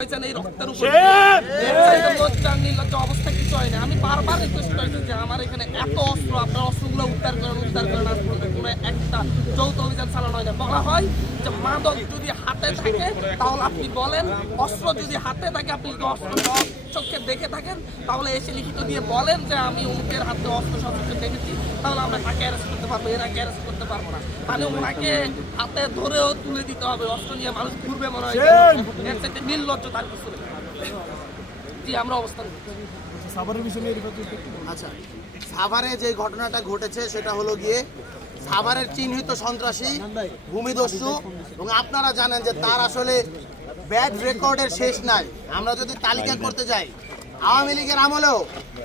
এই রক্তের উপর নির্লজ্জ অবস্থা কিছু হয় না। আমি বারবার রিকোয়েস্ট করেছি যে আমার এখানে এত অস্ত্র, আপনার অস্ত্রগুলো উদ্ধার করেন আজ পর্যন্ত কোনো একটা যৌথ অভিযান চালানো হয় না। বলা হয় যে মাদক যদি হাতে থাকে তাহলে আপনি বলেন, অস্ত্র যদি হাতে থাকে আপনি যদি অস্ত্র চোখে দেখে থাকেন তাহলে এসে লিখিত দিয়ে বলেন যে আমি অমুকের হাতে অস্ত্র সচক্ষে দেখেছি, তাহলে আমরা তাকে অ্যারেস্ট করতে পারবো, এর আগে অ্যারেস্ট করতে পারবো না। মানে ওনাকে হাতে ধরেও তুলে দিতে হবে, অস্ত্র নিয়ে মানুষ ঘুরবে মনে হয়, এর চাইতে নির্লজ্জ তার কিছু নেই। জি, আমরা অবস্থান আচ্ছা, সাভারে যে ঘটনাটা ঘটেছে সেটা হলো গিয়ে সাভারের চিহ্নিত সন্ত্রাসী ভূমিদস্যু, এবং আপনারা জানেন যে তার আসলে ব্যাড রেকর্ডের শেষ নাই। আমরা যদি তালিকা করতে যাই, আওয়ামী লীগের আমলেও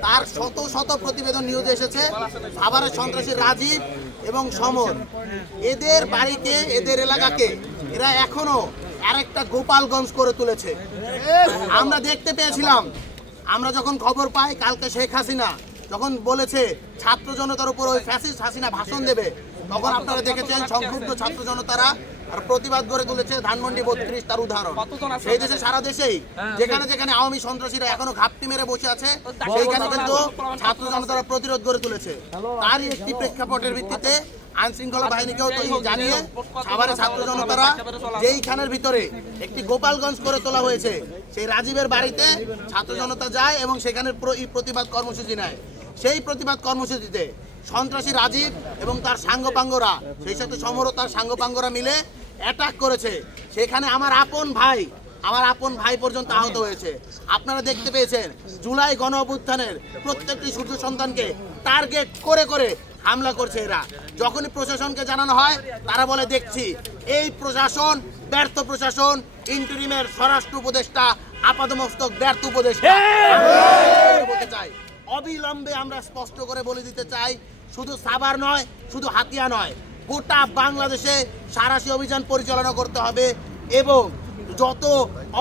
তার শত শত প্রতিবেদন নিউজে এসেছে। সাভারের সন্ত্রাসী রাজীব এবং সমর, এদের বাড়িকে, এদের এলাকাকে এরা এখনো আরেকটা গোপালগঞ্জ করে তুলেছে। আমরা দেখতে পেয়েছিলাম, আমরা যখন খবর পাই কালকে শেখ হাসিনা যখন বলেছে ছাত্র জনতার উপর ওই ফ্যাসিস্ট হাসিনা ভাষণ দেবে, তখন আপনারা দেখেছেন সংক্ষুব্ধ ছাত্র জনতারা আর প্রতিবাদ করে তুলেছে। ধানমন্ডি ৩২ তার উদাহরণ। সেই দেশে সারা দেশেই যেখানে যেখানে আওয়ামী সন্ত্রাসীরা এখনো ঘাপটি মেরে বসে আছে, সেইখানে কিন্তু ছাত্র জনতারা প্রতিরোধ করে তুলেছে। তারই একটি প্রেক্ষাপটের ভিত্তিতে আইন শৃঙ্খলা বাহিনীকেও জানিয়ে সাভারের ছাত্র জনতারা যেইখানের ভিতরে একটি গোপালগঞ্জ করে তোলা হয়েছে, সেই রাজীবের বাড়িতে ছাত্র জনতা যায় এবং সেখানে প্রতিবাদ কর্মসূচি নেয়। সেই প্রতিবাদ কর্মসূচিতে সন্ত্রাসী রাজীব এবং তার সাঙ্গপাঙ্গরা, সেই সাথে সমর তার সাঙ্গপাঙ্গরা মিলে অ্যাটাক করেছে। সেখানে আমার আপন ভাই পর্যন্ত আহত হয়েছে। আপনারা দেখতে পেয়েছেন জুলাই গণ অভ্যুত্থানের প্রত্যেকটি সূর্য সন্তানকে টার্গেট করে করে হামলা করছে এরা। যখনই প্রশাসনকে জানানো হয় তারা বলে দেখছি। এই প্রশাসন ব্যর্থ প্রশাসন, ইন্টারিমের স্বরাষ্ট্র উপদেষ্টা আপাতমস্তক ব্যর্থ উপদেষ্টা। বলতে চাই, অবিলম্বে আমরা স্পষ্ট করে বলে দিতে চাই, শুধু সাভার নয়, শুধু হাতিয়া নয়, গোটা বাংলাদেশে সাঁড়াশি অভিযান পরিচালনা করতে হবে এবং যত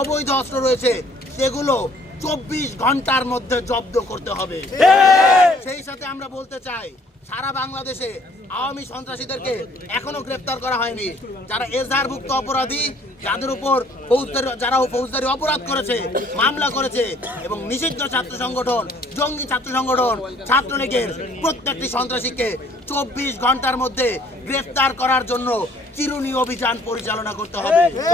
অবৈধ অস্ত্র রয়েছে সেগুলো 24 ঘন্টার মধ্যে জব্দ করতে হবে। সেই সাথে আমরা বলতে চাই, সারা বাংলাদেশে আওয়ামী সন্ত্রাসীদেরকে এখনো গ্রেফতার করা হয়নি। যারা এজাহারভুক্ত অপরাধী, যাদের উপর ফৌজদারি অপরাধ করেছে, মামলা করেছে, এবং নিষিদ্ধ ছাত্র সংগঠন, জঙ্গি ছাত্র সংগঠন, ছাত্রলীগের প্রত্যেকটি সন্ত্রাসীকে 24 ঘন্টার মধ্যে গ্রেফতার করার জন্য চিরুনি অভিযান পরিচালনা করতে হবে।